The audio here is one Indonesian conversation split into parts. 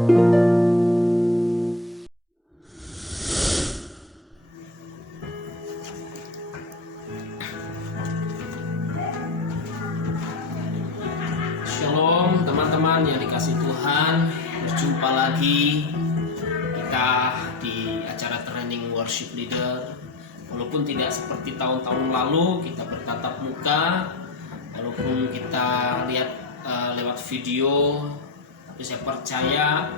Shalom teman-teman yang dikasih Tuhan, berjumpa lagi kita di acara training worship leader. Walaupun tidak seperti tahun-tahun lalu kita bertatap muka, walaupun kita lihat lewat video, tapi saya percaya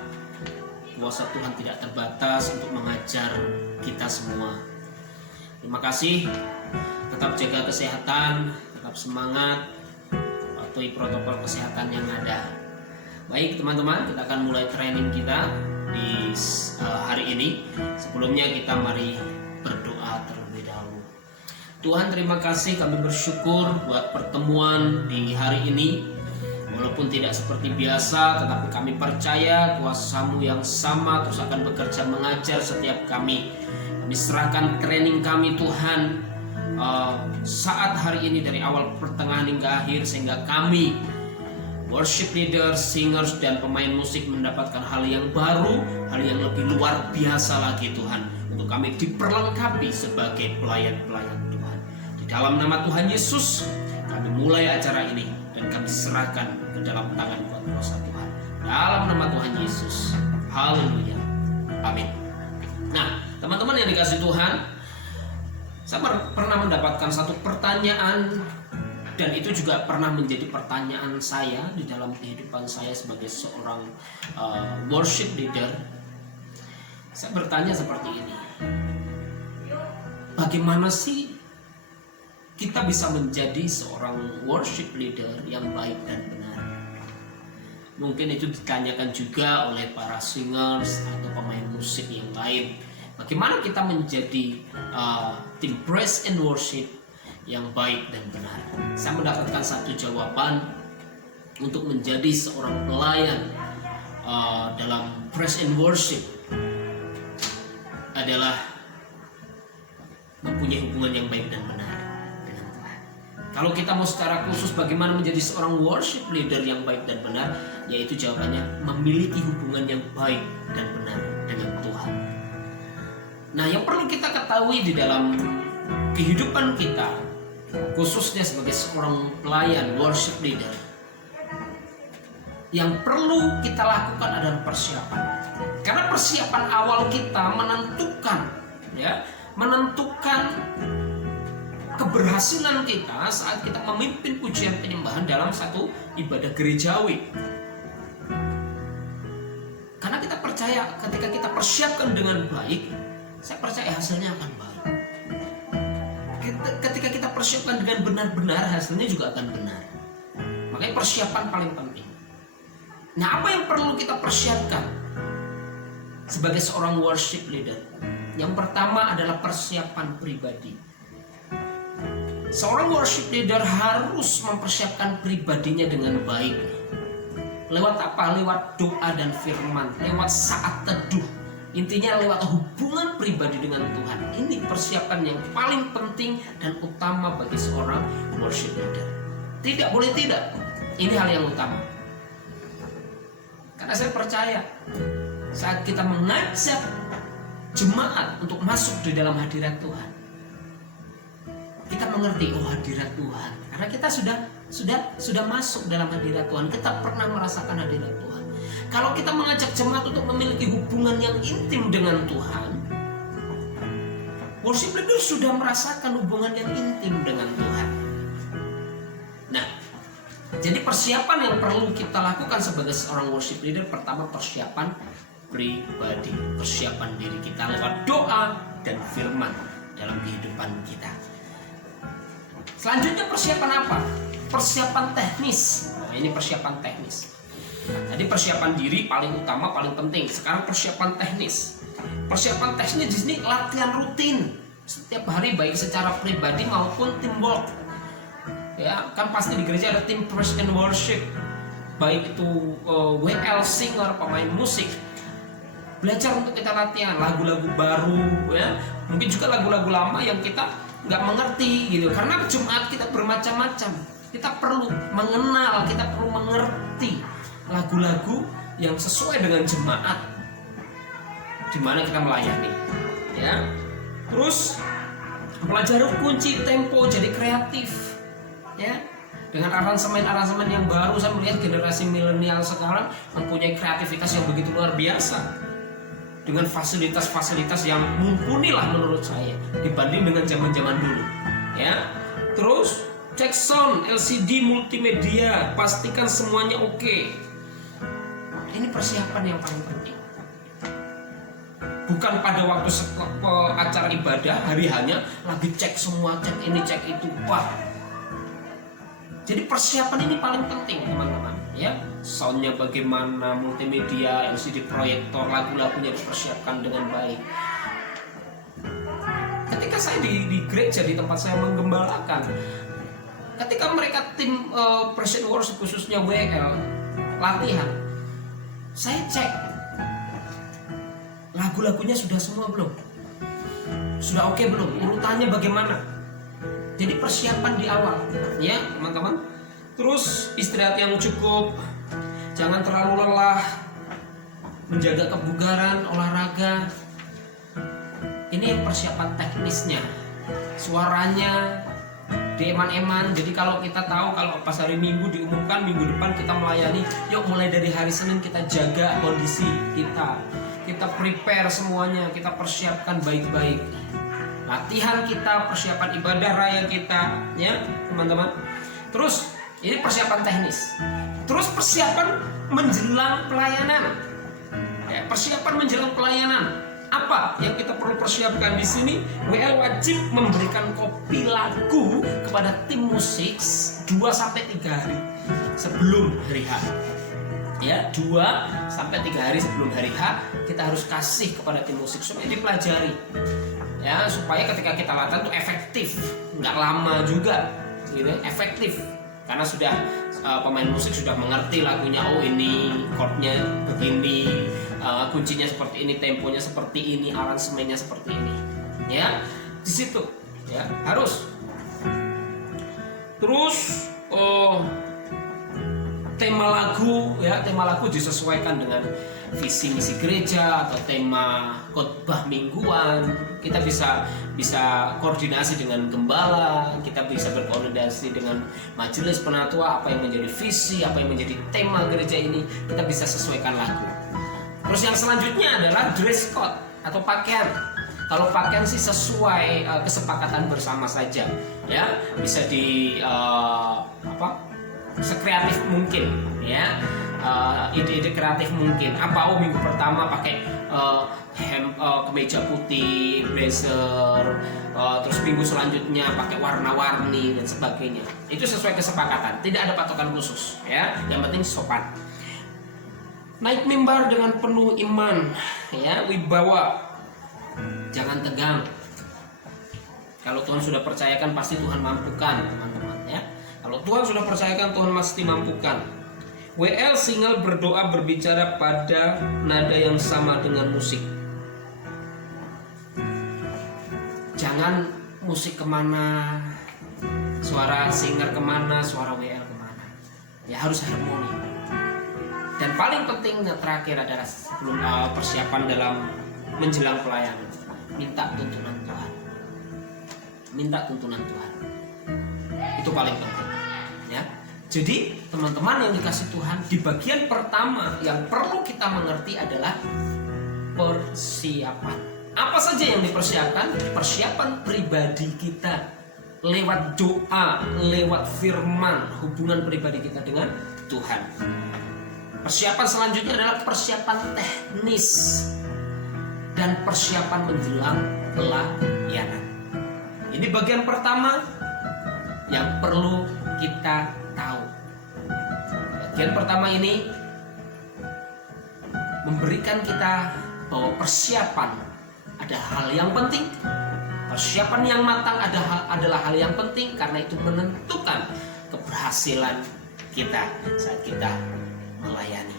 kuasa Tuhan tidak terbatas untuk mengajar kita semua. Terima kasih, tetap jaga kesehatan, tetap semangat, patuhi protokol kesehatan yang ada. Baik teman-teman, kita akan mulai training kita di hari ini. Sebelumnya kita mari berdoa terlebih dahulu. Tuhan, terima kasih, kami bersyukur buat pertemuan di hari ini. Walaupun tidak seperti biasa, tetapi kami percaya kuasa-Mu yang sama terus akan bekerja mengajar setiap kami. Kami serahkan training kami Tuhan saat hari ini dari awal pertengahan hingga akhir, sehingga kami worship leader, singers, dan pemain musik mendapatkan hal yang baru, hal yang lebih luar biasa lagi Tuhan, untuk kami diperlengkapi sebagai pelayan-pelayan Tuhan. Di dalam nama Tuhan Yesus kami mulai acara ini dan kami serahkan ke dalam tangan kuat kuasa Tuhan. Dalam nama Tuhan Yesus, haleluya, amin. Nah teman-teman yang dikasih Tuhan, saya pernah mendapatkan satu pertanyaan, dan itu juga pernah menjadi pertanyaan saya di dalam kehidupan saya sebagai seorang worship leader. Saya bertanya seperti ini: bagaimana sih kita bisa menjadi seorang worship leader yang baik dan benar? Mungkin itu ditanyakan juga oleh para singers atau pemain musik yang lain. Bagaimana kita menjadi tim praise and worship yang baik dan benar? Saya mendapatkan satu jawaban untuk menjadi seorang pelayan dalam praise and worship adalah mempunyai hubungan yang baik dan benar dengan Tuhan. Kalau kita mau secara khusus bagaimana menjadi seorang worship leader yang baik dan benar, yaitu jawabannya memiliki hubungan yang baik dan benar dengan Tuhan. Nah, yang perlu kita ketahui di dalam kehidupan kita, khususnya sebagai seorang pelayan worship leader, yang perlu kita lakukan adalah persiapan. Karena persiapan awal kita menentukan keberhasilan kita saat kita memimpin pujian penyembahan dalam satu ibadah gerejawi. Karena kita percaya ketika kita persiapkan dengan baik, saya percaya hasilnya akan baik. Ketika kita persiapkan dengan benar-benar, hasilnya juga akan benar. Makanya persiapan paling penting. Nah, apa yang perlu kita persiapkan sebagai seorang worship leader? Yang pertama adalah persiapan pribadi. Seorang worship leader harus mempersiapkan pribadinya dengan baik. Lewat apa? Lewat doa dan firman, lewat saat teduh. Intinya lewat hubungan pribadi dengan Tuhan. Ini persiapan yang paling penting dan utama bagi seorang worship leader. Tidak boleh tidak, ini hal yang utama. Karena saya percaya saat kita mengajak jemaat untuk masuk di dalam hadirat Tuhan, kita mengerti, oh hadirat Tuhan. Karena kita sudah masuk dalam hadirat Tuhan, kita pernah merasakan hadirat Tuhan. Kalau kita mengajak jemaat untuk memiliki hubungan yang intim dengan Tuhan, worship leader sudah merasakan hubungan yang intim dengan Tuhan. Nah, jadi persiapan yang perlu kita lakukan sebagai seorang worship leader, pertama persiapan pribadi, persiapan diri kita lewat doa dan firman dalam kehidupan kita. Selanjutnya persiapan apa? Persiapan teknis. Nah, ini persiapan teknis. Jadi persiapan diri paling utama, paling penting. Sekarang persiapan teknis. Persiapan teknis di sini latihan rutin setiap hari, baik secara pribadi maupun teamwork. Ya, kan pasti di gereja ada tim praise and worship, baik itu WL, singer, pemain musik. Belajar untuk kita latihan lagu-lagu baru, ya. Mungkin juga lagu-lagu lama yang kita nggak mengerti gitu. Karena Jumat kita bermacam-macam. Kita perlu mengenal, kita perlu mengerti lagu-lagu yang sesuai dengan jemaat di mana kita melayani, ya. Terus pelajari kunci tempo, jadi kreatif, ya. Dengan aransemen-aransemen yang baru, saya melihat generasi milenial sekarang mempunyai kreativitas yang begitu luar biasa, dengan fasilitas-fasilitas yang mumpuni lah menurut saya dibanding dengan zaman-zaman dulu, ya. Terus cek sound, LCD, multimedia, pastikan semuanya oke. Ini persiapan yang paling penting. Bukan pada waktu acara ibadah hari hanya lagi cek semua, cek ini, cek itu, wah. Jadi persiapan ini paling penting, teman-teman, ya. Soundnya bagaimana, multimedia, LCD proyektor, lagu-lagunya dipersiapkan dengan baik. Ketika saya di gereja, di tempat saya menggembalakan, ketika mereka tim Present Worship khususnya WL latihan, saya cek lagu-lagunya sudah semua belum, sudah oke belum, urutannya bagaimana. Jadi persiapan di awal, ya teman-teman. Terus istirahat yang cukup, jangan terlalu lelah, menjaga kebugaran, olahraga. Ini persiapan teknisnya, suaranya dieman-eman. Jadi kalau kita tahu kalau pas hari Minggu diumumkan minggu depan kita melayani, yuk mulai dari hari Senin kita jaga kondisi kita prepare semuanya, kita persiapkan baik-baik. Latihan kita, persiapan ibadah raya kita, ya teman-teman. Terus ini persiapan teknis. Terus persiapan menjelang pelayanan. Ya, persiapan menjelang pelayanan. Apa yang kita perlu persiapkan di sini? WL wajib memberikan kopi lagu kepada tim musik 2-3 hari sebelum hari H. Ya, 2-3 hari sebelum hari H kita harus kasih kepada tim musik supaya dipelajari. Ya, supaya ketika kita latihan tuh efektif, nggak lama juga, gitu, efektif. Karena sudah pemain musik sudah mengerti lagunya, oh ini chordnya begini, kuncinya seperti ini, temponya seperti ini, aransemennya seperti ini, ya di situ, ya harus. Terus tema lagu disesuaikan dengan visi misi gereja atau tema khotbah mingguan. Kita bisa koordinasi dengan gembala, kita bisa berkoordinasi dengan majelis penatua, apa yang menjadi visi, apa yang menjadi tema gereja ini, kita bisa sesuaikan lagu. Terus yang selanjutnya adalah dress code atau pakaian. Kalau pakaian sih sesuai kesepakatan bersama saja, ya bisa sekreatif mungkin, ya. Ide-ide kreatif mungkin. Minggu pertama pakai kemeja putih, blazer, terus minggu selanjutnya pakai warna-warni dan sebagainya. Itu sesuai kesepakatan, tidak ada patokan khusus, ya. Yang penting sopan. Naik mimbar dengan penuh iman, ya, wibawa. Jangan tegang. Kalau Tuhan sudah percayakan pasti Tuhan mampukan, teman-teman, ya. Kalau Tuhan sudah percayakan, Tuhan pasti mampukan. WL single berdoa berbicara pada nada yang sama dengan musik. Jangan musik kemana, suara singer kemana, suara WL kemana. Ya harus harmoni. Dan paling penting yang terakhir adalah sebelum persiapan dalam menjelang pelayanan, minta tuntunan Tuhan. Minta tuntunan Tuhan. Itu paling penting, ya. Jadi teman-teman yang dikasih Tuhan, di bagian pertama yang perlu kita mengerti adalah persiapan. Apa saja yang dipersiapkan? Persiapan pribadi kita lewat doa, lewat firman, hubungan pribadi kita dengan Tuhan. Persiapan selanjutnya adalah persiapan teknis dan persiapan menjelang pelayanan. Ini bagian pertama yang perlu kita tahu. Bagian pertama ini memberikan kita bahwa persiapan ada hal yang penting. Persiapan yang matang adalah hal yang penting karena itu menentukan keberhasilan kita saat kita melayani.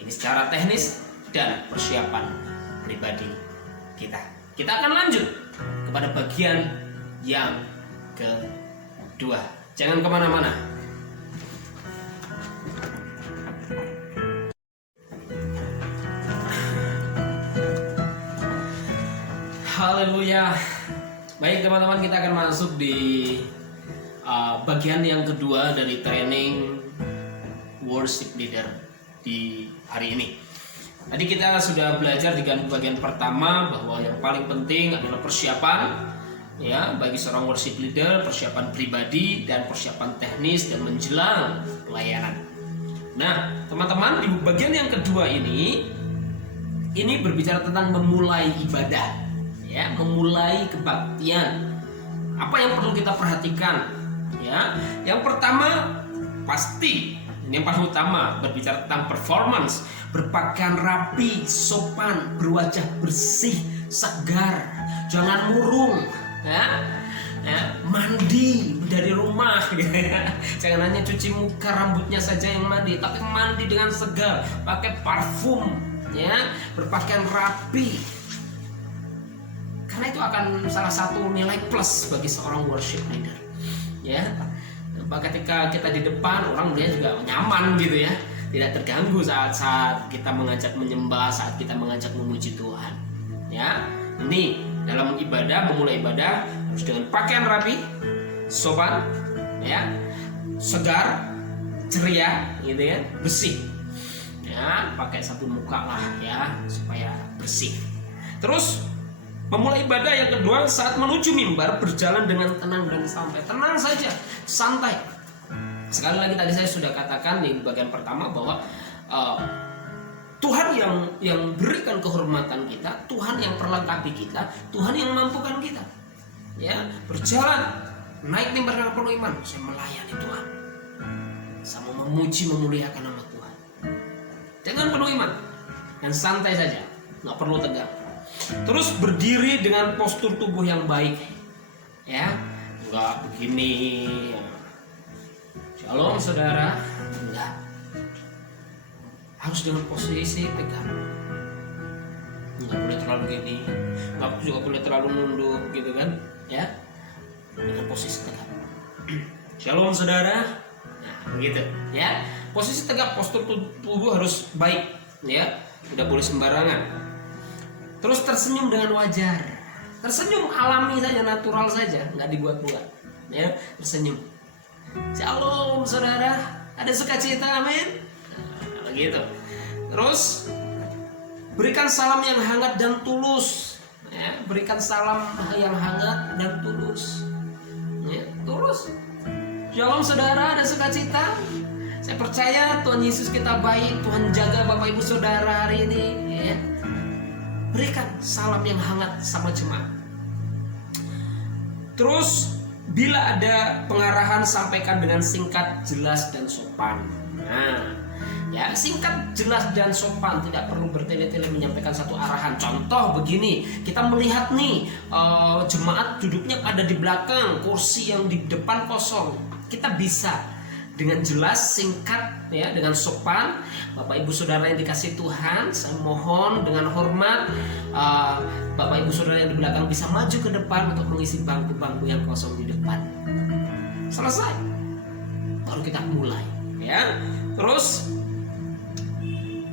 Ini secara teknis dan persiapan pribadi kita. Kita akan lanjut kepada bagian yang kedua. Jangan kemana-mana. Haleluya. Baik teman-teman, kita akan masuk di bagian yang kedua dari training worship leader di hari ini. Tadi kita sudah belajar di bagian pertama bahwa yang paling penting adalah persiapan, ya, bagi seorang worship leader, persiapan pribadi dan persiapan teknis dan menjelang pelayanan. Nah, teman-teman, di bagian yang kedua ini berbicara tentang memulai ibadah, ya, memulai kebaktian. Apa yang perlu kita perhatikan? Ya, yang pertama pasti ini yang paling utama, berbicara tentang performance, berpakaian rapi, sopan, berwajah bersih, segar, jangan murung, ya, mandi dari rumah, gitu ya. Jangan hanya cuci muka, rambutnya saja yang mandi, tapi mandi dengan segar, pakai parfum, ya, berpakaian rapi. Karena itu akan salah satu nilai plus bagi seorang worship leader, ya. Ketika kita di depan, orang melihat juga nyaman gitu ya, tidak terganggu saat kita mengajak menyembah, saat kita mengajak memuji Tuhan, ya. Ini dalam ibadah, memulai ibadah harus dengan pakaian rapi, sopan, ya, segar, ceria, gitu ya, bersih, ya, pakai sabun muka lah ya supaya bersih. Terus memulai ibadah yang kedua, saat menuju mimbar berjalan dengan tenang dan santai. Tenang saja, santai. Sekali lagi tadi saya sudah katakan di bagian pertama bahwa Tuhan yang berikan kehormatan kita, Tuhan yang perlengkapi kita, Tuhan yang mampukan kita. Ya, berjalan naik mimbar dengan penuh iman. Saya melayani Tuhan. Saya mau memuji, memuliakan nama Tuhan. Dengan penuh iman dan santai saja, nggak perlu tegang. Terus berdiri dengan postur tubuh yang baik, ya, nggak begini. Shalom saudara, enggak, harus dengan posisi tegak, nggak boleh terlalu gini, nggak juga boleh terlalu nunduk, gitu kan, ya, dengan posisi tegak. Shalom saudara, nah begitu, ya, posisi tegak, postur tubuh harus baik, ya, tidak boleh sembarangan. Terus tersenyum dengan wajar, tersenyum alami saja, natural saja, nggak dibuat-buat, ya, tersenyum. Shalom saudara, ada sukacita, amin. Nah, begitu. Terus berikan salam yang hangat dan tulus, ya, berikan salam yang hangat dan tulus, ya, tulus. Shalom saudara, ada sukacita. Saya percaya Tuhan Yesus kita baik, Tuhan jaga Bapak Ibu saudara hari ini, ya. Berikan salam yang hangat sama jemaat. Terus bila ada pengarahan, sampaikan dengan singkat, jelas, dan sopan. Nah, ya, singkat, jelas, dan sopan, tidak perlu bertele-tele menyampaikan satu arahan. Contoh begini, kita melihat nih jemaat duduknya ada di belakang, kursi yang di depan kosong. Kita bisa dengan jelas, singkat, ya, dengan sopan. Bapak Ibu Saudara yang dikasih Tuhan, saya mohon dengan hormat, Bapak Ibu Saudara yang di belakang bisa maju ke depan untuk mengisi bangku-bangku yang kosong di depan. Selesai, baru kita mulai, ya. Terus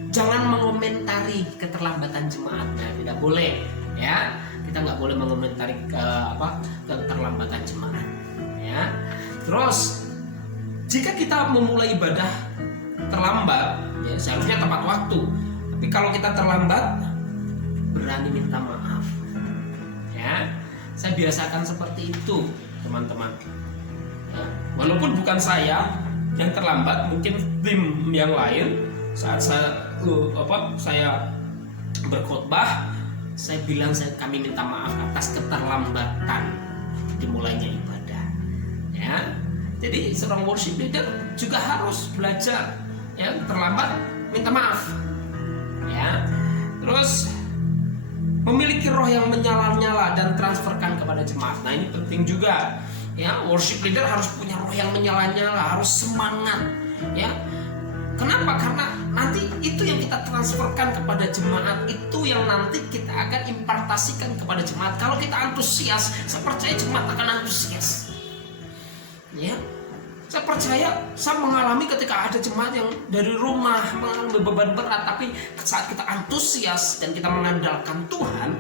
jangan mengomentari keterlambatan jemaatnya, tidak boleh, ya. Kita nggak boleh mengomentari keterlambatan jemaat, ya. Terus jika kita memulai ibadah terlambat, ya, seharusnya tepat waktu. Tapi kalau kita terlambat, berani minta maaf. Ya, saya biasakan seperti itu, teman-teman. Ya, walaupun bukan saya yang terlambat, mungkin tim yang lain. Saat saya berkhotbah, saya bilang kami minta maaf atas keterlambatan dimulainya ibadah. Ya. Jadi seorang worship leader juga harus belajar, ya, terlambat minta maaf, ya. Terus memiliki roh yang menyala-nyala dan transferkan kepada jemaat. Nah, ini penting juga, ya. Worship leader harus punya roh yang menyala-nyala, harus semangat, ya. Kenapa? Karena nanti itu yang kita transferkan kepada jemaat, itu yang nanti kita akan impartasikan kepada jemaat. Kalau kita antusias, saya percaya jemaat akan antusias. Ya, saya percaya, saya mengalami ketika ada jemaat yang dari rumah mengalami beban berat, tapi saat kita antusias dan kita mengandalkan Tuhan,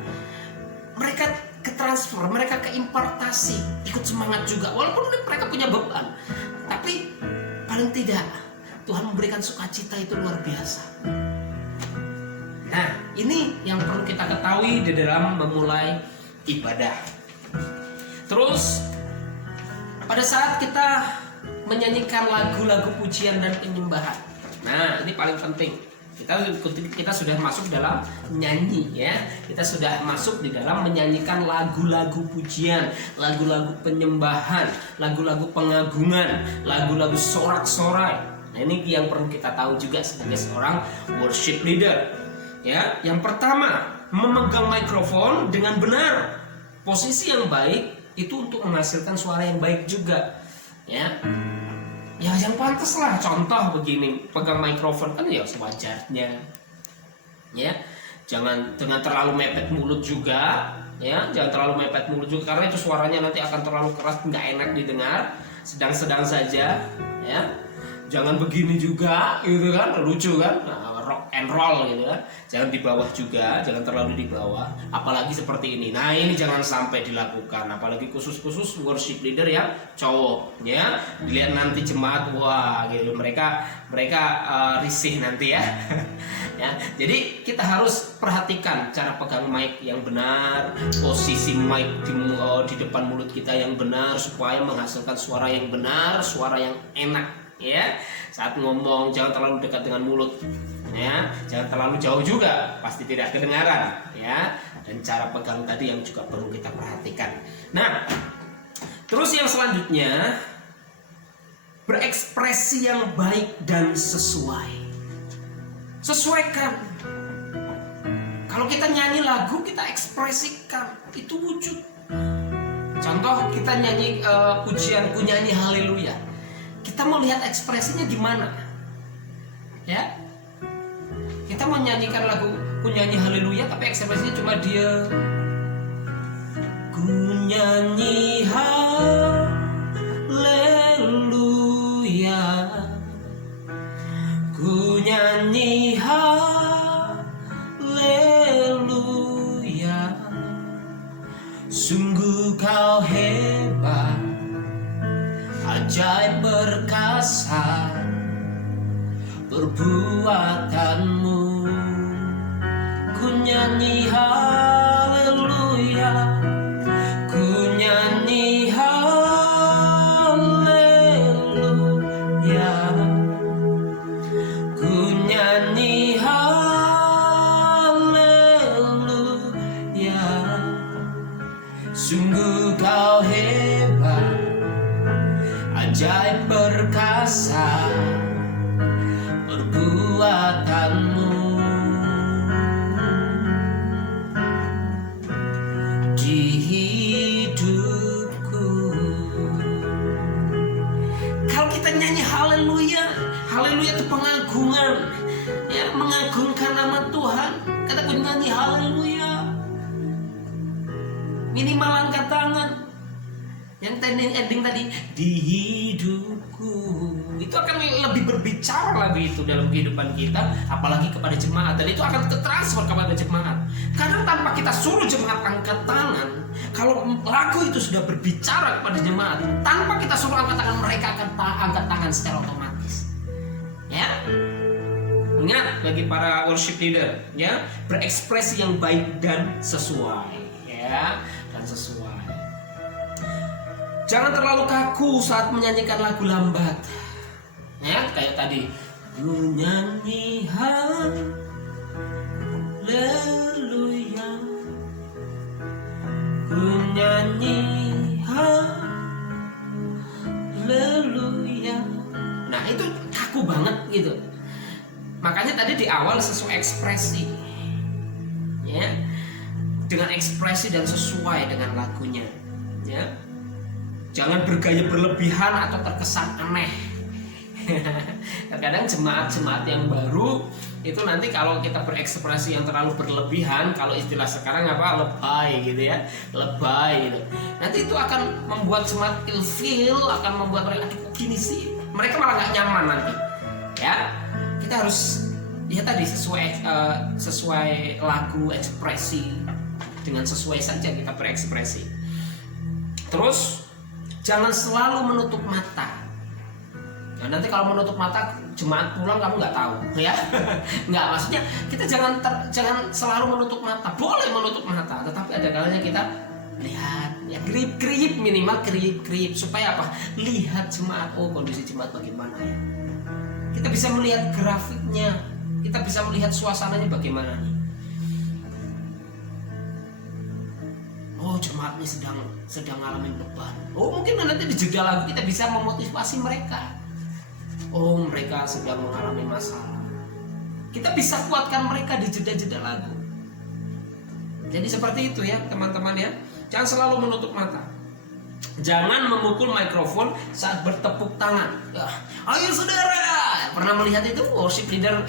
mereka ke transfer, mereka ke impartasi, ikut semangat juga. Walaupun mereka punya beban, tapi paling tidak Tuhan memberikan sukacita itu luar biasa. Nah, ini yang perlu kita ketahui di dalam memulai ibadah. Terus pada saat kita menyanyikan lagu-lagu pujian dan penyembahan, nah ini paling penting. Kita sudah masuk dalam nyanyi, ya. Kita sudah masuk di dalam menyanyikan lagu-lagu pujian, lagu-lagu penyembahan, lagu-lagu pengagungan, lagu-lagu sorak-sorai. Nah, ini yang perlu kita tahu juga sebagai seorang worship leader. Ya, yang pertama, memegang mikrofon dengan benar. Posisi yang baik itu untuk menghasilkan suara yang baik juga. Ya. Ya yang pantas lah, contoh begini, pegang mikrofon kan ya sewajarnya, ya, jangan dengan terlalu mepet mulut juga, ya, jangan terlalu mepet mulut juga karena itu suaranya nanti akan terlalu keras, nggak enak didengar. Sedang-sedang saja, ya, jangan begini juga, gitu kan, lucu kan, nah, rock and roll gitu kan, jangan di bawah juga, jangan terlalu di bawah, apalagi seperti ini. Nah ini jangan sampai dilakukan, apalagi khusus worship leader yang cowok, ya, dilihat nanti jemaat, wah gitu, mereka risih nanti ya. Ya, jadi kita harus perhatikan cara pegang mic yang benar, posisi mic di depan mulut kita yang benar supaya menghasilkan suara yang benar, suara yang enak, ya. Saat ngomong jangan terlalu dekat dengan mulut, ya, jangan terlalu jauh juga, pasti tidak kedengaran, ya. Dan cara pegang tadi yang juga perlu kita perhatikan. Nah, terus yang selanjutnya, berekspresi yang baik dan sesuai. Sesuaikan. Kalau kita nyanyi lagu, kita ekspresikan, itu wujud. Contoh kita nyanyi pujian, ku nyanyi haleluya. Kita mau lihat ekspresinya gimana, ya? Kita mau nyanyikan lagu ku nyanyi haleluya, tapi ekspresinya cuma dia ku nyanyi haleluya, ku nyanyi haleluya, sungguh kau hebat, ajaib perkasa perbuatanmu. Ku nyanyi haleluya, ku nyanyi haleluya, ku nyanyi haleluya, sungguh kau hebat, ajaib perkasa perbuatanmu. Di hidupku, kalau kita nyanyi haleluya, haleluya itu pengagungan, ya, mengagungkan nama Tuhan. Kata ku nyanyi haleluya, minimal angkat tangan. Yang ending tadi di hidupku, itu akan lebih berbicara lagi itu dalam kehidupan kita, apalagi kepada jemaat, dan itu akan tertransfer kepada jemaat. Kadang tanpa kita suruh jemaat angkat tangan, kalau lagu itu sudah berbicara kepada jemaat, tanpa kita suruh angkat tangan, mereka akan angkat tangan secara otomatis. Ya, ingat bagi para worship leader, ya, berekspresi yang baik dan sesuai, ya, dan sesuai. Jangan terlalu kaku saat menyanyikan lagu lambat, ya, kayak tadi ku nyanyi haleluya, ku nyanyi haleluya. Nah itu kaku banget gitu. Makanya tadi di awal sesuai ekspresi, ya, dengan ekspresi dan sesuai dengan lagunya, ya. Jangan bergaya berlebihan atau terkesan aneh. Terkadang jemaat-jemaat yang baru itu nanti kalau kita berekspresi yang terlalu berlebihan, kalau istilah sekarang apa, lebay gitu ya, lebay gitu. Nanti itu akan membuat jemaat ilfeel, akan membuat mereka kok gini sih, mereka malah nggak nyaman nanti. Ya, kita harus ya tadi sesuai lagu, ekspresi, dengan sesuai saja kita berekspresi. Terus jangan selalu menutup mata. Nah, nanti kalau menutup mata jemaat pulang kamu nggak tahu, ya. Nggak, maksudnya kita jangan selalu menutup mata. Boleh menutup mata, tetapi ada kalanya kita lihat, ya, grip minimal grip supaya apa? Lihat jemaat, oh kondisi jemaat bagaimana ya. Kita bisa melihat grafiknya, kita bisa melihat suasananya bagaimana nih. Oh, jemaat ini sedang ngalamin beban. Oh, mungkin nanti di jeda lagu kita bisa memotivasi mereka. Oh, mereka sedang mengalami masalah. Kita bisa kuatkan mereka di jeda-jeda lagu. Jadi seperti itu ya teman-teman ya. Jangan selalu menutup mata. Jangan memukul mikrofon saat bertepuk tangan. Ayo saudara, pernah melihat itu worship leader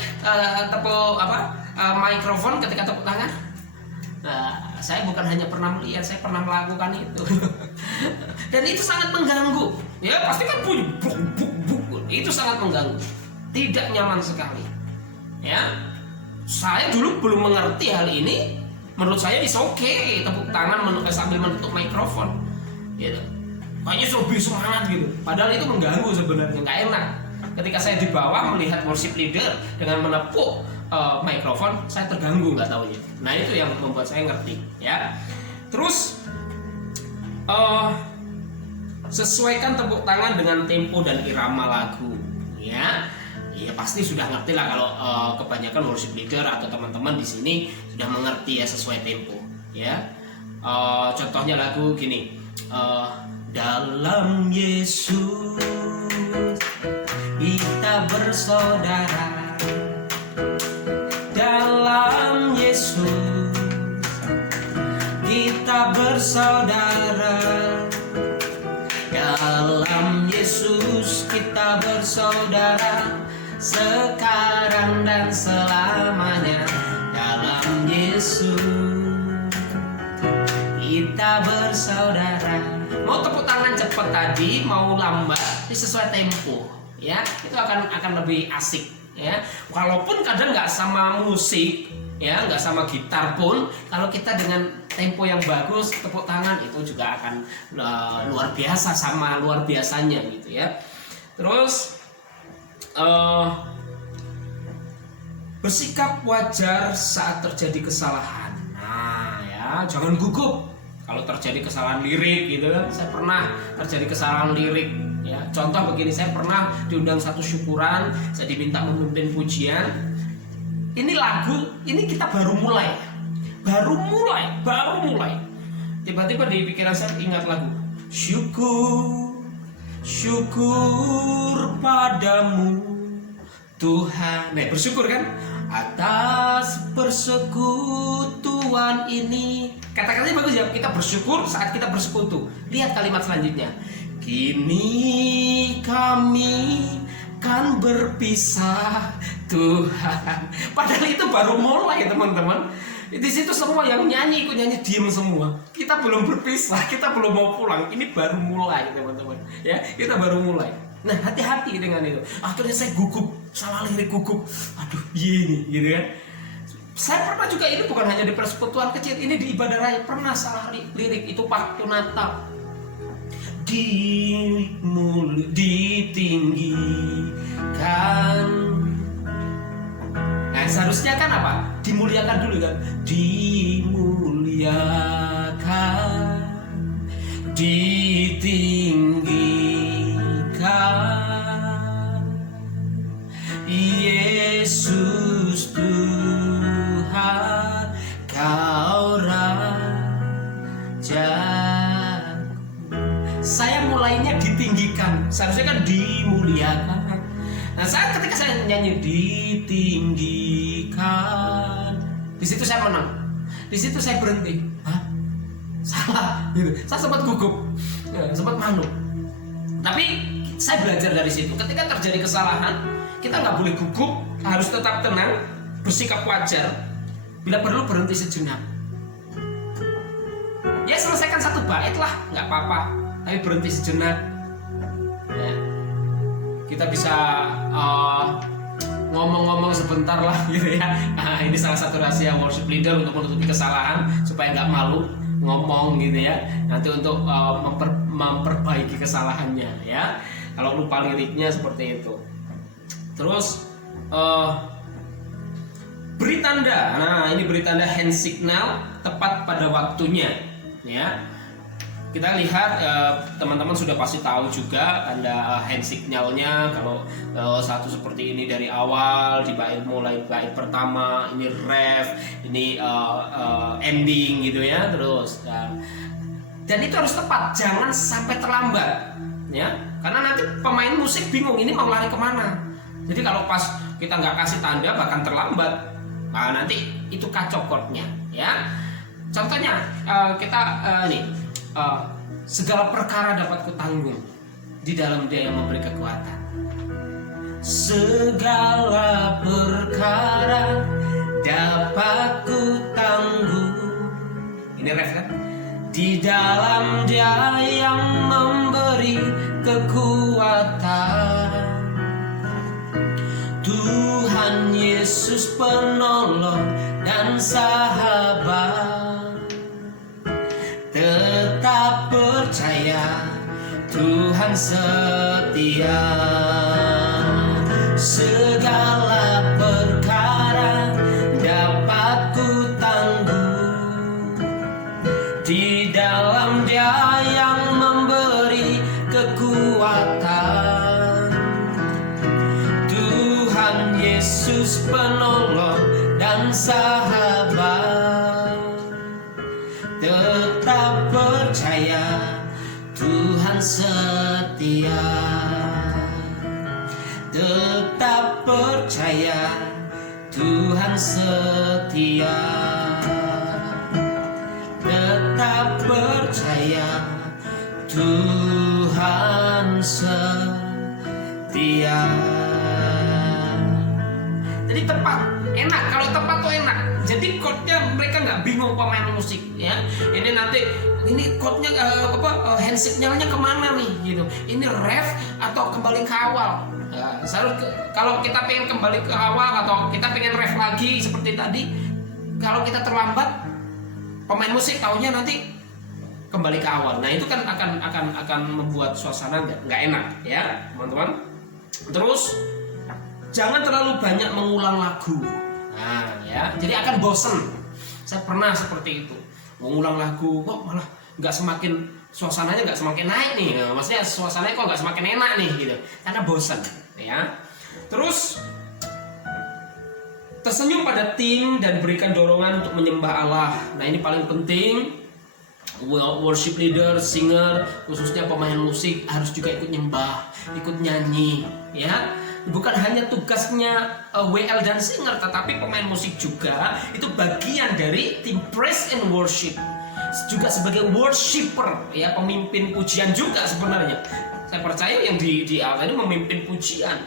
mikrofon ketika tepuk tangan? Saya bukan hanya pernah melihat, saya pernah melakukan itu. Dan itu sangat mengganggu. Ya pasti kan bunyi buk. Itu sangat mengganggu. Tidak nyaman sekali. Ya, saya dulu belum mengerti hal ini. Menurut saya is okay tepuk tangan sambil menutup mikrofon. Gitu. Kayaknya lebih semangat gitu. Padahal itu mengganggu sebenarnya, nggak enak. Ketika saya di bawah melihat worship leader dengan menepuk mikrofon, saya terganggu nggak taunya. Nah itu yang membuat saya ngerti, ya. Terus sesuaikan tepuk tangan dengan tempo dan irama lagu, ya. Ya pasti sudah ngerti lah kalau kebanyakan worship leader atau teman-teman di sini sudah mengerti ya sesuai tempo, ya. Contohnya lagu gini, dalam Yesus kita bersaudara. Dalam Yesus kita bersaudara. Dalam Yesus kita bersaudara, sekarang dan selamanya. Dalam Yesus kita bersaudara. Mau tepuk tangan cepat tadi, mau lambat, ini sesuai tempo, ya. Itu akan lebih asik, ya. Walaupun kadang nggak sama musik, ya, nggak sama gitar pun, kalau kita dengan tempo yang bagus tepuk tangan itu juga akan luar biasa, sama luar biasanya gitu ya. Terus bersikap wajar saat terjadi kesalahan. Nah ya, jangan gugup kalau terjadi kesalahan lirik gitu kan. Saya pernah terjadi kesalahan lirik, ya. Contoh begini, saya pernah diundang satu syukuran, saya diminta memimpin pujian. Ini lagu, ini kita baru mulai. Tiba-tiba di pikiran saya ingat lagu. Syukur padamu Tuhan. Nah, bersyukur kan? Atas persekutuan ini. Kata-katanya bagus ya, kita bersyukur saat kita bersekutu. Lihat kalimat selanjutnya. Kini kami kan berpisah Tuhan. Padahal itu baru mulai teman-teman. Di situ semua yang nyanyi ikut nyanyi diem semua. Kita belum berpisah, kita belum mau pulang. Ini baru mulai teman-teman. Ya, kita baru mulai. Nah, hati-hati dengan itu. Akhirnya saya gugup, salah lirik gugup. Aduh, ini gitu kan. Saya pernah juga, ini bukan hanya di persekutuan kecil, ini di ibadah raya pernah salah lirik. Itu waktu Natal. Ditinggikan. Nah, seharusnya kan apa? Dimuliakan dulu kan? Dimuliakan, ditinggikan, Yesus Tuhan, Kau Raja. Saya mulainya ditinggikan, seharusnya kan dimuliakan. Nah, ketika saya nyanyi ditinggikan, di situ saya menang, di situ saya berhenti. Hah? Salah, gitu. Saya sempat gugup, ya, sempat malu. Tapi saya belajar dari situ. Ketika terjadi kesalahan, kita nggak boleh gugup, harus tetap tenang, bersikap wajar. Bila perlu berhenti sejenak. Ya selesaikan satu bait lah, nggak apa-apa. Tapi berhenti sejenak. Ya. Kita bisa ngomong-ngomong sebentar lah gitu ya. Nah, ini salah satu rahasia worship leader untuk menutupi kesalahan supaya nggak malu ngomong gitu ya. Nanti untuk memperbaiki kesalahannya ya. Kalau lupa liriknya seperti itu. Terus beri tanda. Nah, ini beri tanda hand signal tepat pada waktunya ya. Kita lihat teman-teman sudah pasti tahu juga tanda hand signalnya. Kalau satu seperti ini dari awal di mulai bait pertama, ini ref, ini ending gitu ya, terus dan itu harus tepat, jangan sampai terlambat ya, karena nanti pemain musik bingung ini mau lari kemana. Jadi kalau pas kita nggak kasih tanda bahkan terlambat, nah nanti itu kacau chordnya ya. Contohnya kita segala perkara dapat kutanggung di dalam Dia yang memberi kekuatan. Segala perkara dapat kutanggung. Ini ref kan? Di dalam Dia yang memberi kekuatan. Tuhan Yesus penolong dan sahabat. Tetap percaya Tuhan setia. Segala perkara dapat kutanggung di dalam Dia yang memberi kekuatan. Tuhan Yesus penolong dan sahabat. Tetap percaya Tuhan setia. Tetap percaya Tuhan setia. Tetap percaya Tuhan setia. Jadi tepat, enak. Kalau tepat tuh enak. Jadi chordnya mereka nggak bingung pemain musik ya. Ini nanti ini chordnya hand signalnya kemana nih gitu. Ini ref atau kembali ke awal. Ya, kalau kita pengen kembali ke awal atau kita pengen ref lagi seperti tadi, kalau kita terlambat, pemain musik taunya nanti kembali ke awal. Nah itu kan akan membuat suasana nggak enak ya teman-teman. Terus jangan terlalu banyak mengulang lagu. Nah ya, jadi akan bosen. Saya pernah seperti itu, mengulang lagu kok malah suasananya nggak semakin naik nih. Nah, maksudnya suasananya kok nggak semakin enak nih gitu, karena bosen ya. Terus tersenyum pada tim dan berikan dorongan untuk menyembah Allah. Nah ini paling penting. Worship leader, singer, khususnya pemain musik harus juga ikut nyembah, ikut nyanyi ya. Bukan hanya tugasnya WL dan singer, tetapi pemain musik juga itu bagian dari tim praise and worship, juga sebagai worshipper ya, pemimpin pujian juga sebenarnya. Saya percaya yang di awal ini memimpin pujian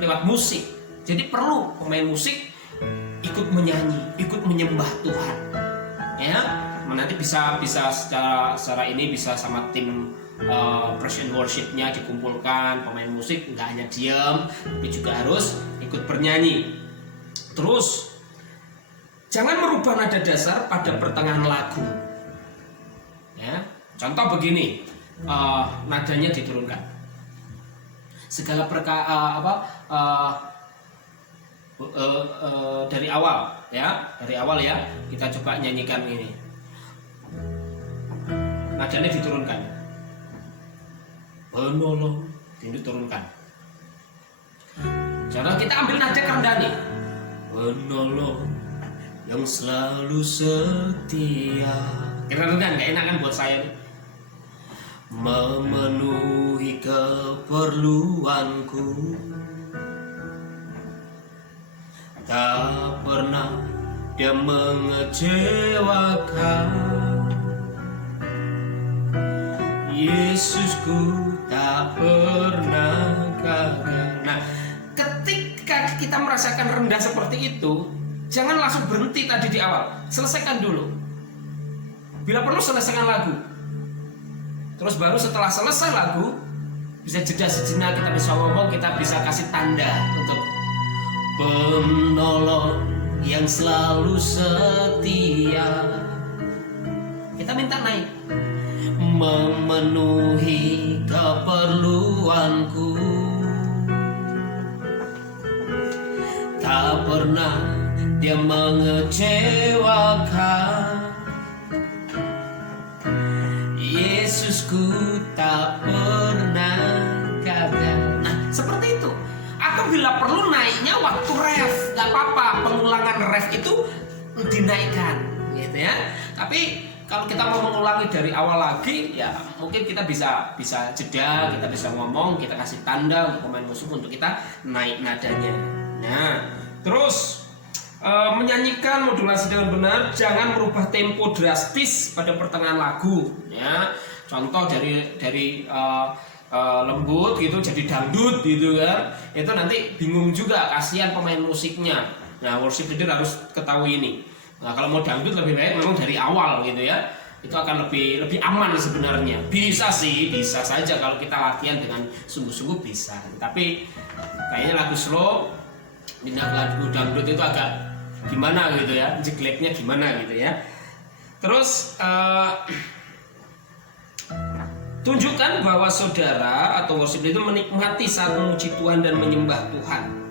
lewat musik. Jadi perlu pemain musik ikut menyanyi, ikut menyembah Tuhan ya. Nanti bisa secara ini bisa sama tim praise and worship-nya dikumpulkan, pemain musik nggak hanya diam tapi juga harus ikut bernyanyi. Terus jangan merubah nada dasar pada pertengahan lagu ya. Contoh begini, nadanya diturunkan. Segala perkara dari awal ya, kita coba nyanyikan ini. Nadanya diturunkan. Penolong, diturunkan. Cara kita ambil nada kerendahan nih. Penolong yang selalu setia. Keren kan? Gak enak kan buat saya nih. Memenuhi keperluanku. Tak pernah dia mengecewakan. Yesusku tak pernah gagal. Nah, ketika kita merasakan rendah seperti itu, jangan langsung berhenti tadi di awal. Selesaikan dulu. Bila perlu selesaikan lagu. Terus baru setelah selesai lagu, bisa jeda sejenak, kita bisa ngomong, kita bisa kasih tanda untuk penolong yang selalu setia. Kita minta naik. Memenuhi keperluanku, tak pernah dia mengecewakan. Yesusku tak pernah gagal. Nah, seperti itu. Atau bila perlu naiknya waktu ref, gak apa-apa, pengulangan ref itu dinaikkan, gitu ya. Tapi kalau kita mau mengulangi dari awal lagi, ya mungkin kita bisa jeda, kita bisa ngomong, kita kasih tanda untuk pemain musik untuk kita naik nadanya. Nah, terus menyanyikan modulasi dengan benar, jangan merubah tempo drastis pada pertengahan lagu. Ya, contoh dari lembut gitu jadi dangdut gitu kan, itu nanti bingung juga, kasihan pemain musiknya. Nah, worship leader harus ketahui ini. Nah, kalau mau dangdut lebih baik memang dari awal gitu ya. Itu akan lebih aman sebenarnya. Bisa saja kalau kita latihan dengan sungguh-sungguh bisa. Tapi kayaknya lagu slow, pindah ke lagu dangdut itu agak gimana gitu ya, jegleknya gimana gitu ya. Terus tunjukkan bahwa saudara atau worship itu menikmati saat memuji Tuhan dan menyembah Tuhan.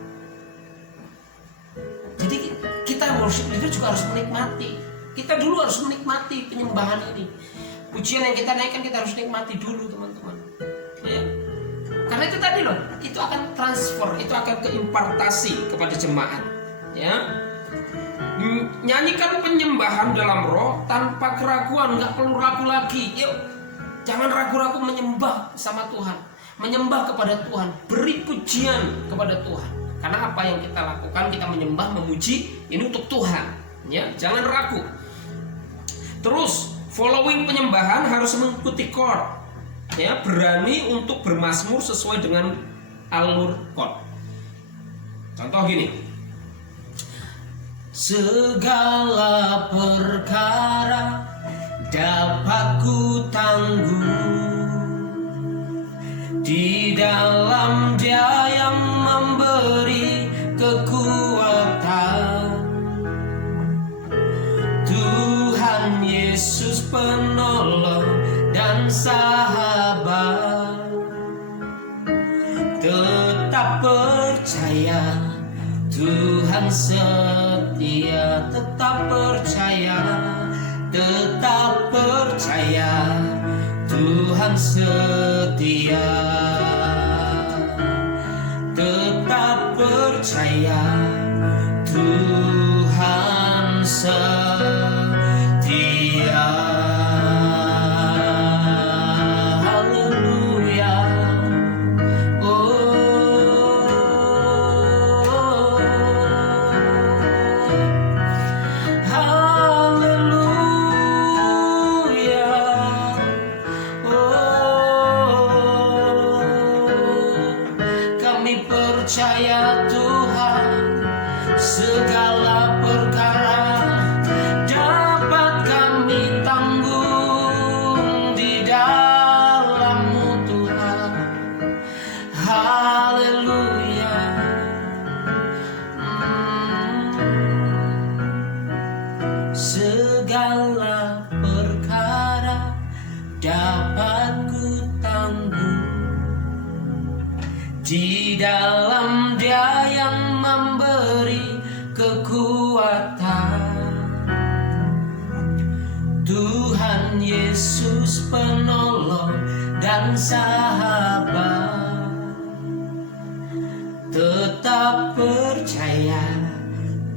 Jadi kita worship leader juga harus menikmati. Kita dulu harus menikmati penyembahan ini. Pujian yang kita naikkan kita harus nikmati dulu, teman-teman. Ya. Karena itu tadi loh, itu akan transfer, itu akan keimpartasi kepada jemaat. Ya. Nyanyikan penyembahan dalam roh tanpa keraguan, nggak perlu ragu lagi. Yuk, jangan ragu-ragu menyembah sama Tuhan, menyembah kepada Tuhan, beri pujian kepada Tuhan. Karena apa yang kita lakukan, kita menyembah, memuji, ini untuk Tuhan. Ya, jangan ragu. Terus, following penyembahan harus mengikuti chord. Ya, berani untuk bermazmur sesuai dengan alur chord. Contoh gini. Segala perkara dapat ku tanggung di dalam Dia yang memberi kekuatan. Tuhan Yesus penolong dan sahabat. Tetap percaya Tuhan setia, tetap percaya Tuhan setia, tetap percaya Tuhan setia. Haleluya. Percaya Tuhan, segala perkara dapat kami tanggung di dalam-Mu Tuhan. Haleluya. Segala perkara dapat ku tanggung di dalam Dia yang memberi kekuatan. Tuhan Yesus penolong dan sahabat. Tetap percaya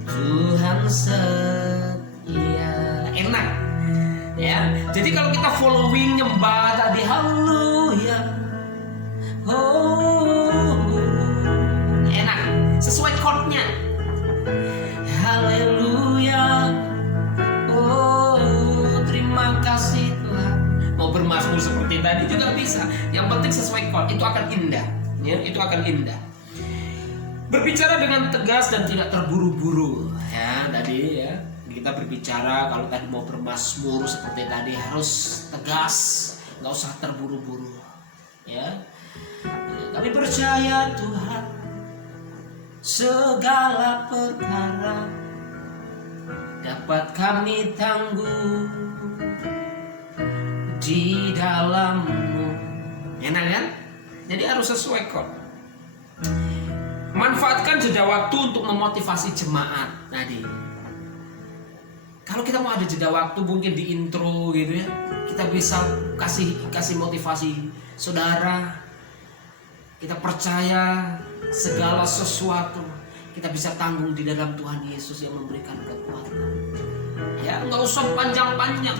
Tuhan setia. Enak ya. Jadi kalau kita following nyembah tadi, haleluya, enak, sesuai chordnya. Haleluya. Terima kasih Tuhan. Mau bermazmur seperti tadi juga bisa. Yang penting sesuai chord, itu akan indah. Ya, itu akan indah. Berbicara dengan tegas dan tidak terburu-buru. Ya, tadi ya kita berbicara kalau tadi mau bermazmur seperti tadi harus tegas, nggak usah terburu-buru. Ya. Kami percaya Tuhan, segala perkara dapat kami tangguh di dalam-Mu. Enak kan? Jadi harus sesuai kok. Manfaatkan jeda waktu untuk memotivasi jemaat tadi. Kalau kita mau ada jeda waktu mungkin di intro gitu ya, kita bisa kasih motivasi saudara. Kita percaya segala sesuatu kita bisa tanggung di dalam Tuhan Yesus yang memberikan kekuatan. Ya, nggak usah panjang-panjang.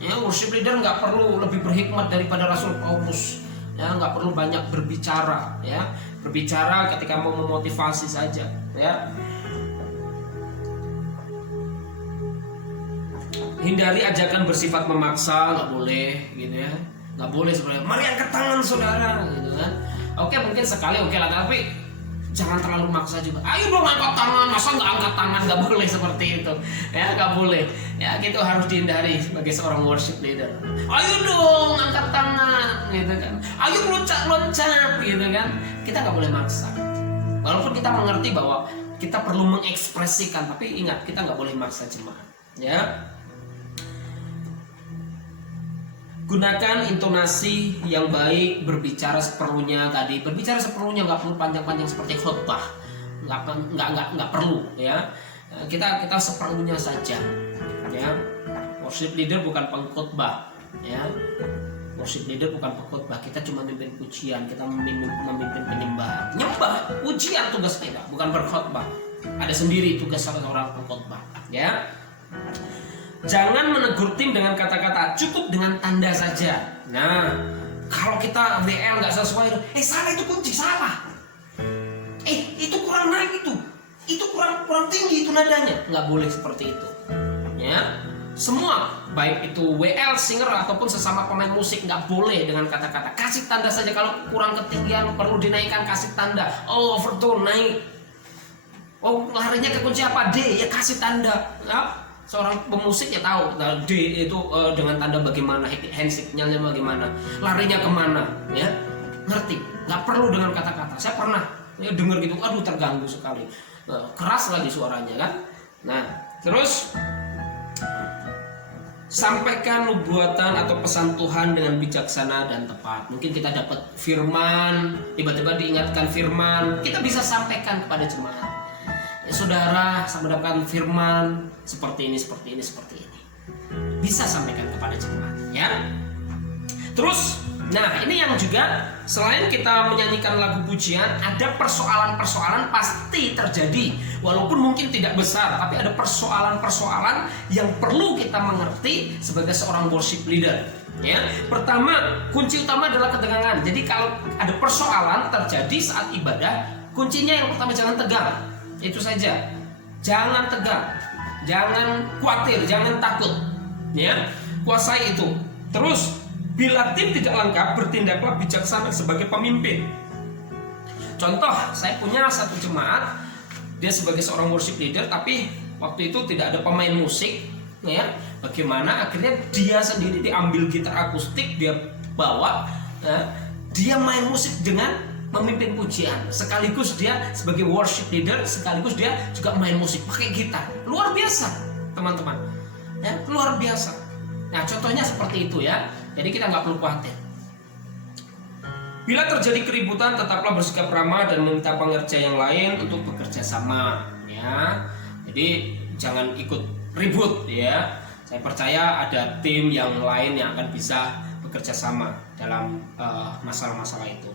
Ya, worship leader nggak perlu lebih berhikmat daripada Rasul Paulus. Ya, nggak perlu banyak berbicara. Ya, berbicara ketika mau memotivasi saja. Ya. Hindari ajakan bersifat memaksa, nggak boleh, gitu ya. Nggak boleh sebenarnya. Mari angkat tangan saudara, gitu kan. Oke, mungkin sekali oke lah, tapi jangan terlalu maksa juga. Ayo dong angkat tangan, masa nggak angkat tangan? Nggak boleh seperti itu, ya nggak boleh. Ya gitu harus dihindari sebagai seorang worship leader. Ayo dong angkat tangan, gitu kan. Ayo loncat, gitu kan. Kita nggak boleh maksa. Walaupun kita mengerti bahwa kita perlu mengekspresikan, tapi ingat kita nggak boleh maksa jemaat. Ya. Gunakan intonasi yang baik, berbicara seperlunya tadi. Berbicara seperlunya, nggak perlu panjang-panjang seperti khotbah. Nggak perlu ya. Kita seperlunya saja. Ya. Worship leader bukan pengkhotbah. Ya. Worship leader bukan pengkhotbah. Kita cuma memimpin pujian, kita memimpin penyembahan. Nyembah, pujian tugas kita, bukan berkhotbah. Ada sendiri tugas seorang pengkhotbah. Ya. Jangan menegur tim dengan kata-kata, cukup dengan tanda saja. Nah, kalau kita WL nggak sesuai, salah itu kunci, salah. Itu kurang naik itu kurang tinggi itu nadanya. Nggak boleh seperti itu. Ya, semua baik itu WL, singer ataupun sesama pemain musik nggak boleh dengan kata-kata. Kasih tanda saja kalau kurang ketinggian perlu dinaikkan, kasih tanda. Oh, overtone naik. Oh, larinya ke kunci apa? D, ya kasih tanda. Ya. Seorang pemusik ya tahu D itu dengan tanda bagaimana, hand signalnya bagaimana, larinya kemana, ya ngerti. Nggak perlu dengan kata-kata. Saya pernah dengar gitu, aduh terganggu sekali, keras lagi suaranya kan. Nah terus sampaikan nubuatan atau pesan Tuhan dengan bijaksana dan tepat. Mungkin kita dapat firman, tiba-tiba diingatkan firman, kita bisa sampaikan kepada jemaat. Saudara, saya mendapatkan firman seperti ini. Bisa sampaikan kepada jemaat, ya. Terus, nah ini yang juga selain kita menyanyikan lagu pujian, ada persoalan-persoalan pasti terjadi, walaupun mungkin tidak besar, tapi ada persoalan-persoalan yang perlu kita mengerti sebagai seorang worship leader. Ya, pertama kunci utama adalah ketegangan. Jadi kalau ada persoalan terjadi saat ibadah, kuncinya yang pertama jangan tegang. Itu saja, jangan tegang, jangan khawatir, jangan takut, ya, kuasai itu. Terus, bila tim tidak lengkap, bertindaklah bijaksana sebagai pemimpin. Contoh, saya punya satu jemaat, dia sebagai seorang worship leader, tapi waktu itu tidak ada pemain musik, ya. Bagaimana? Akhirnya dia sendiri diambil gitar akustik, dia bawa, ya, dia main musik dengan memimpin pujian, sekaligus dia sebagai worship leader, sekaligus dia juga main musik pakai gitar. Luar biasa, teman-teman. Ya, luar biasa. Nah, contohnya seperti itu ya. Jadi kita nggak perlu khawatir. Bila terjadi keributan, tetaplah bersikap ramah dan meminta pengerja yang lain untuk bekerja sama. Ya, jadi jangan ikut ribut ya. Saya percaya ada tim yang lain yang akan bisa bekerja sama dalam masalah-masalah itu.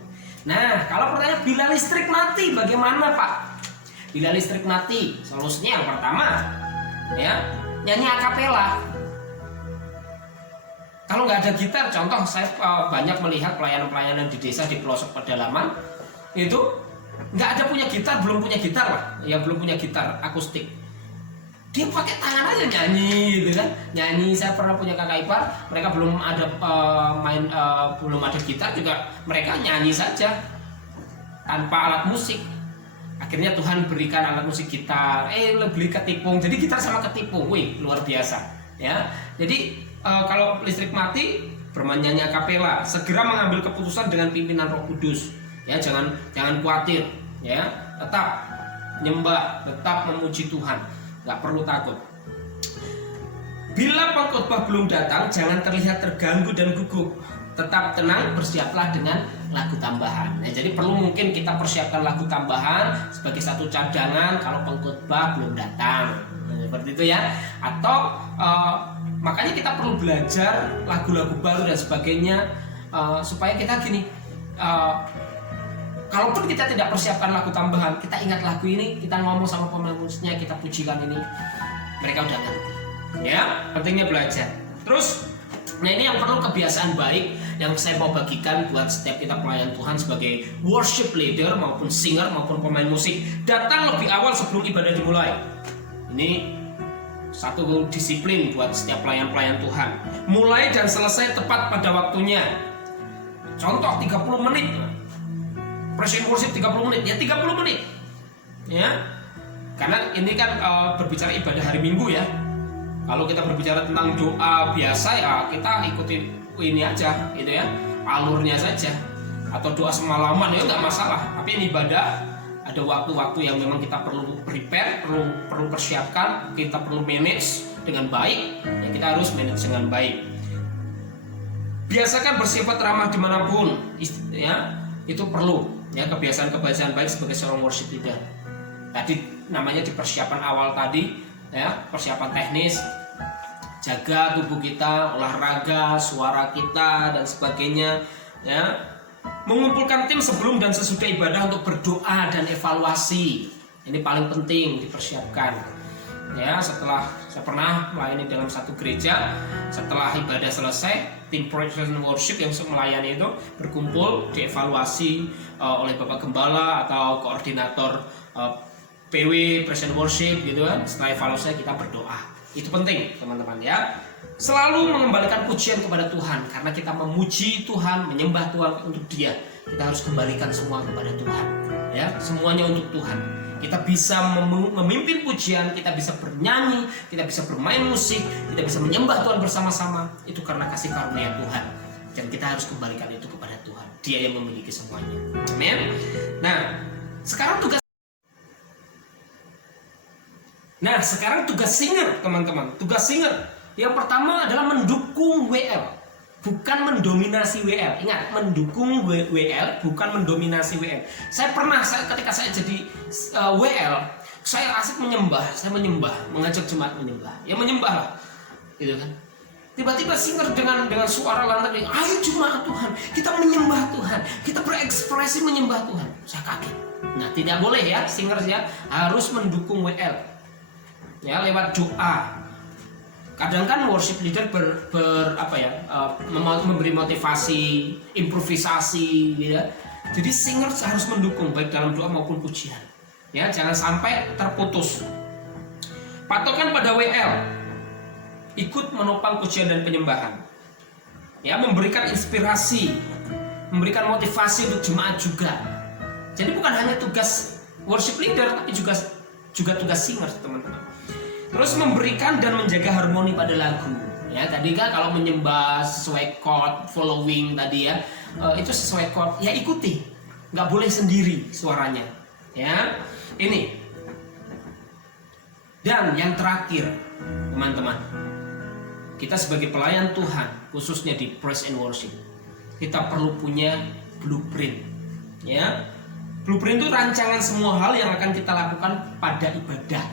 Nah, kalau pertanyaan bila listrik mati bagaimana Pak? Bila listrik mati, solusinya yang pertama, ya nyanyi akapela. Kalau nggak ada gitar, contoh saya banyak melihat pelayanan-pelayanan di desa di pelosok pedalaman itu nggak ada punya gitar, belum punya gitar lah, yang belum punya gitar akustik. Dia pakai tangan aja nyanyi, gitu kan? Nyanyi. Saya pernah punya kakak ipar, mereka belum ada belum ada gitar juga, mereka nyanyi saja tanpa alat musik. Akhirnya Tuhan berikan alat musik gitar, beli ketipung, jadi gitar sama ketipung, wih luar biasa, ya. Jadi kalau listrik mati, bermain nyanyi akapela, segera mengambil keputusan dengan pimpinan Roh Kudus, ya jangan khawatir, ya tetap nyembah, tetap memuji Tuhan, nggak perlu takut. Bila pengkhotbah belum datang, jangan terlihat terganggu dan gugup. Tetap tenang, bersiaplah dengan lagu tambahan. Nah, jadi perlu mungkin kita persiapkan lagu tambahan sebagai satu cadangan kalau pengkhotbah belum datang. Nah, seperti itu ya. Atau makanya kita perlu belajar lagu-lagu baru dan sebagainya supaya kita gini. Kalaupun kita tidak persiapkan lagu tambahan, kita ingat lagu ini, kita ngomong sama pemain musiknya, kita pujikan ini, mereka udah ngerti. Ya, pentingnya belajar. Terus, nah ini yang perlu kebiasaan baik yang saya mau bagikan buat setiap kita pelayan Tuhan sebagai worship leader maupun singer maupun pemain musik. Datang lebih awal sebelum ibadah dimulai. Ini satu disiplin buat setiap pelayan-pelayan Tuhan. Mulai dan selesai tepat pada waktunya. Contoh 30 menit. Praise and worship 30 menit, ya 30 menit. Ya. Karena ini kan berbicara ibadah hari Minggu ya. Kalau kita berbicara tentang doa biasa ya kita ikutin ini aja gitu ya, alurnya saja. Atau doa semalaman ya nggak masalah. Tapi ini ibadah ada waktu-waktu yang memang kita perlu prepare, perlu persiapkan, kita perlu manage dengan baik, ya kita harus manage dengan baik. Biasakan bersifat ramah dimanapun, ya itu perlu ya kebiasaan-kebiasaan baik sebagai seorang worship leader. Tadi namanya di persiapan awal tadi. Ya, persiapan teknis, jaga tubuh kita, olahraga, suara kita dan sebagainya. Ya, mengumpulkan tim sebelum dan sesudah ibadah untuk berdoa dan evaluasi. Ini paling penting dipersiapkan. Ya, setelah saya pernah melayani dalam satu gereja, setelah ibadah selesai, tim praise and worship yang melayani itu berkumpul, dievaluasi oleh Bapak Gembala atau koordinator PW Praise and Worship gitu kan. Setelah evaluasi kita berdoa. Itu penting teman-teman ya. Selalu mengembalikan pujian kepada Tuhan karena kita memuji Tuhan, menyembah Tuhan untuk Dia. Kita harus kembalikan semua kepada Tuhan. Ya, semuanya untuk Tuhan. Kita bisa memimpin pujian, kita bisa bernyanyi, kita bisa bermain musik, kita bisa menyembah Tuhan bersama-sama. Itu karena kasih karunia Tuhan. Dan kita harus kembalikan itu kepada Tuhan. Dia yang memiliki semuanya. Amin. Nah, sekarang tugas singer, teman-teman. Tugas singer yang pertama adalah mendukung WL, bukan mendominasi WL. Ingat, mendukung WL, bukan mendominasi WL. Ketika saya jadi WL, saya asik menyembah, mengajak jemaat menyembah. Ya menyembah lah, gitu kan. Tiba-tiba singer dengan suara lantang, ayo jemaat Tuhan, kita menyembah Tuhan, kita berekspresi menyembah Tuhan. Saya kaget. Nah, tidak boleh ya, singer ya harus mendukung WL. Ya, lewat doa. Kadang kan worship leader memberi motivasi, improvisasi, ya. Jadi singer harus mendukung baik dalam doa maupun pujian. Ya, jangan sampai terputus. Patokan pada WL, ikut menopang pujian dan penyembahan. Ya, memberikan inspirasi, memberikan motivasi untuk jemaat juga. Jadi bukan hanya tugas worship leader, tapi juga tugas singer, teman-teman. Terus memberikan dan menjaga harmoni pada lagu. Ya, tadi kan kalau menyembah sesuai chord, following tadi ya, itu sesuai chord, ya ikuti. Nggak boleh sendiri suaranya. Ya, ini. Dan yang terakhir, teman-teman, kita sebagai pelayan Tuhan, khususnya di Praise and Worship, kita perlu punya blueprint. Ya, blueprint itu rancangan semua hal yang akan kita lakukan pada ibadah.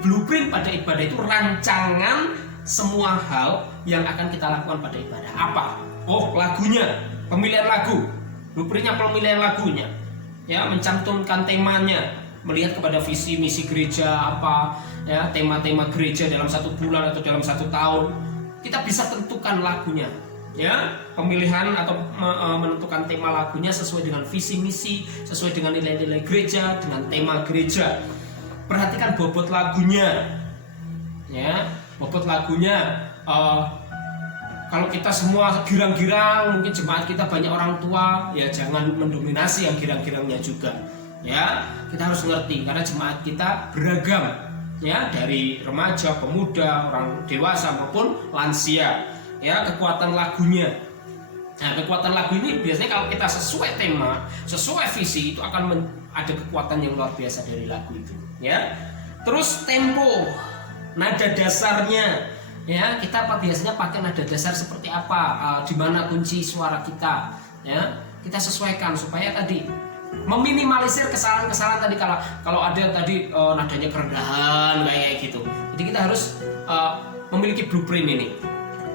Blueprint pada ibadah itu rancangan semua hal yang akan kita lakukan pada ibadah. Apa? Oh, lagunya, pemilihan lagu. Blueprintnya pemilihan lagunya. Ya, mencantumkan temanya, melihat kepada visi misi gereja apa, ya, tema-tema gereja dalam 1 bulan atau dalam 1 tahun. Kita bisa tentukan lagunya. Ya, pemilihan atau menentukan tema lagunya sesuai dengan visi misi, sesuai dengan nilai-nilai gereja, dengan tema gereja. Perhatikan bobot lagunya, ya, bobot lagunya. Kalau kita semua girang-girang, mungkin jemaat kita banyak orang tua, ya jangan mendominasi yang girang-girangnya juga. Ya, kita harus ngerti karena jemaat kita beragam, ya, dari remaja, pemuda, orang dewasa maupun lansia. Ya, kekuatan lagunya. Nah, kekuatan lagu ini biasanya kalau kita sesuai tema, sesuai visi, itu akan ada kekuatan yang luar biasa dari lagu itu. ya. Terus tempo, nada dasarnya, ya. Kita biasanya pakai nada dasar seperti apa, di mana kunci suara kita, ya. Kita sesuaikan supaya tadi meminimalisir kesalahan-kesalahan tadi, kalau ada tadi nadanya kerendahan kayak gitu. Jadi kita harus memiliki blueprint ini.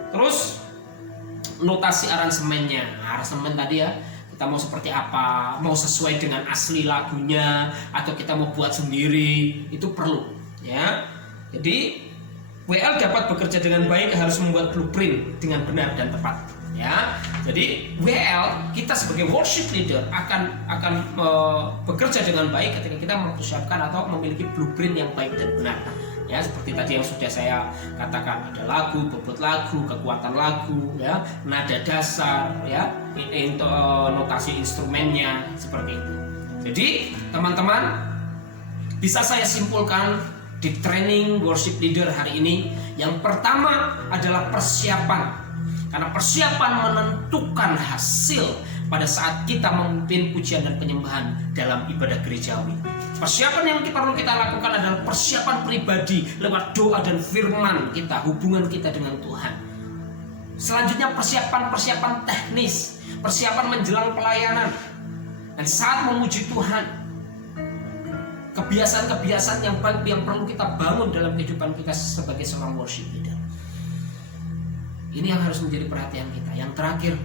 Terus notasi aransemennya, aransemen tadi ya. Kita mau seperti apa, mau sesuai dengan asli lagunya atau kita mau buat sendiri, itu perlu, ya. Jadi WL dapat bekerja dengan baik harus membuat blueprint dengan benar dan tepat, ya. Jadi WL, kita sebagai worship leader akan bekerja dengan baik ketika kita mempersiapkan atau memiliki blueprint yang baik dan benar. Ya, seperti tadi yang sudah saya katakan, ada lagu, bobot lagu, kekuatan lagu, ya, nada dasar, ya, notasi instrumennya seperti itu. Jadi teman-teman, bisa saya simpulkan di training worship leader hari ini, yang pertama adalah persiapan, karena persiapan menentukan hasil pada saat kita memimpin pujian dan penyembahan dalam ibadah gerejawi. Persiapan yang perlu kita lakukan adalah persiapan pribadi lewat doa dan firman kita, hubungan kita dengan Tuhan. Selanjutnya persiapan teknis, persiapan menjelang pelayanan, dan saat memuji Tuhan. Kebiasaan-kebiasaan yang baik yang perlu kita bangun dalam kehidupan kita sebagai seorang worship leader. Ini yang harus menjadi perhatian kita. Yang terakhir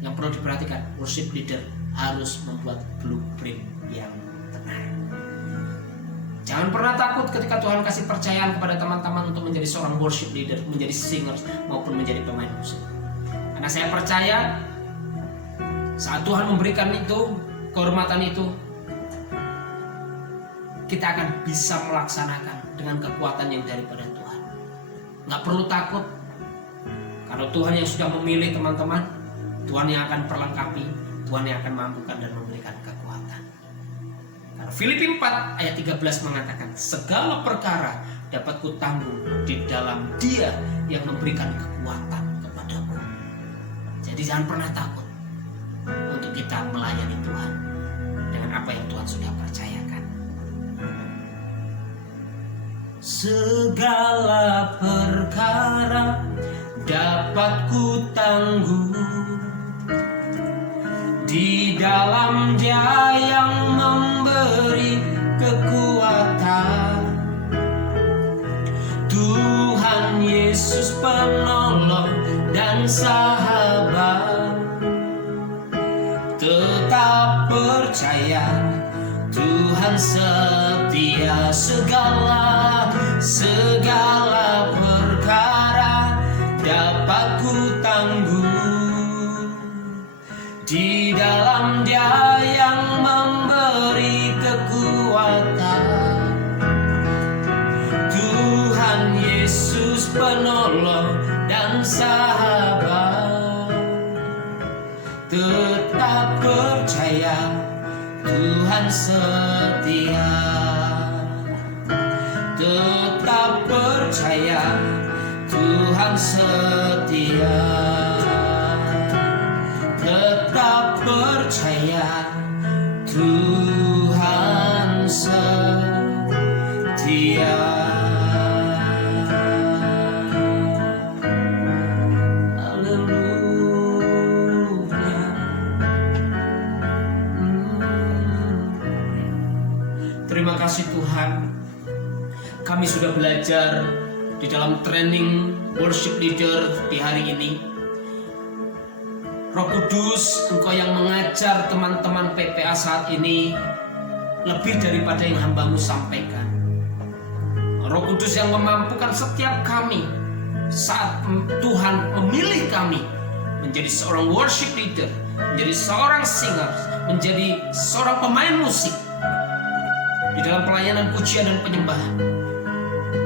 yang perlu diperhatikan, worship leader harus membuat blueprint yang benar. Jangan pernah takut ketika Tuhan kasih percayaan kepada teman-teman untuk menjadi seorang worship leader, menjadi singers maupun menjadi pemain musik. Karena saya percaya saat Tuhan memberikan itu, kehormatan itu, kita akan bisa melaksanakan dengan kekuatan yang daripada Tuhan. Nggak perlu takut, karena Tuhan yang sudah memilih teman-teman, Tuhan yang akan perlengkapi, Tuhan yang akan mampukan dan memberikan kekuatan. Karena Filipi 4 ayat 13 mengatakan, segala perkara dapat kutanggung di dalam Dia yang memberikan kekuatan kepadaku. Jadi jangan pernah takut untuk kita melayani Tuhan dengan apa yang Tuhan sudah percayakan. Segala perkara dapat kutanggung di dalam Dia yang memberi kekuatan. Tuhan Yesus penolong dan sahabat, tetap percaya Tuhan setia. Segala perkara dapat kutanggung di dalam Dia yang memberi kekuatan. Tuhan Yesus penolong dan sahabat, tetap percaya Tuhan setia. Tetap percaya Tuhan setia. Tetap percaya Tuhan setia. Haleluya. Terima kasih Tuhan, kami sudah belajar di dalam training worship leader di hari ini. Roh Kudus, Engkau yang mengajar teman-teman PPA saat ini lebih daripada yang hamba-Mu sampaikan. Roh Kudus yang memampukan setiap kami saat Tuhan memilih kami menjadi seorang worship leader, menjadi seorang singer, menjadi seorang pemain musik di dalam pelayanan pujian dan penyembahan.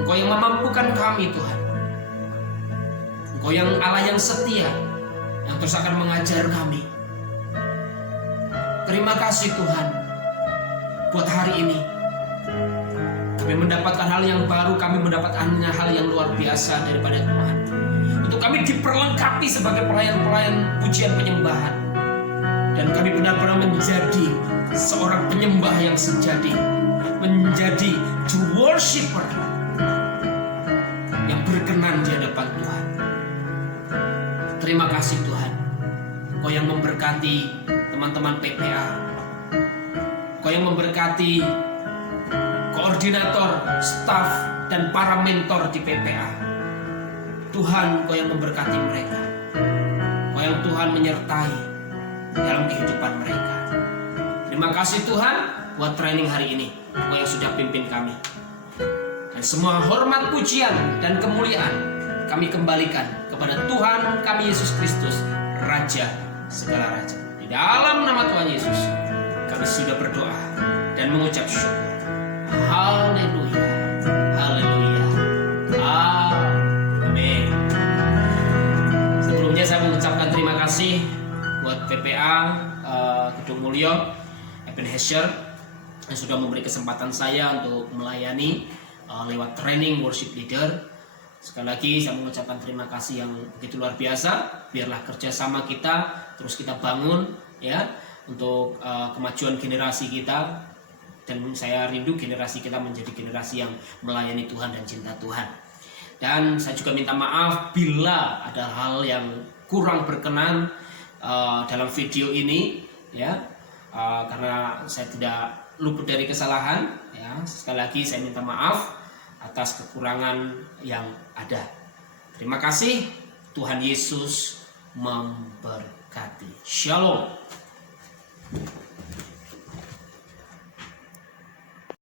Engkau yang memampukan kami Tuhan. Engkau yang Allah yang setia, yang terus akan mengajar kami. Terima kasih Tuhan buat hari ini. Kami mendapatkan hal yang baru, kami mendapatkan hal yang luar biasa daripada Tuhan. Untuk kami diperlengkapi sebagai pelayan-pelayan pujian penyembahan. Dan kami benar-benar menjadi seorang penyembah yang sejati. menjadi true worshiper yang berkenan di hadapan Tuhan. Terima kasih Tuhan, Kau yang memberkati teman-teman PPA, Kau yang memberkati koordinator, staf, dan para mentor di PPA. Tuhan, Kau yang memberkati mereka, Kau yang Tuhan menyertai dalam kehidupan mereka. Terima kasih Tuhan buat training hari ini, Kau yang sudah pimpin kami. Dan semua hormat, pujian, dan kemuliaan kami kembalikan kepada Tuhan kami Yesus Kristus, Raja segala raja. Di dalam nama Tuhan Yesus kami sudah berdoa dan mengucap syukur. Haleluya, haleluya, amin. Sebelumnya saya mengucapkan terima kasih buat PPA Gedung Mulyo Ebenezer yang sudah memberi kesempatan saya untuk melayani lewat training worship leader. Sekali lagi saya mengucapkan terima kasih yang begitu luar biasa. Biarlah kerjasama kita terus kita bangun ya untuk kemajuan generasi kita, dan saya rindu generasi kita menjadi generasi yang melayani Tuhan dan cinta Tuhan. Dan saya juga minta maaf bila ada hal yang kurang berkenan dalam video ini ya, karena saya tidak luput dari kesalahan ya. Sekali lagi saya minta maaf atas kekurangan yang ada. Terima kasih. Tuhan Yesus memberkati. Shalom.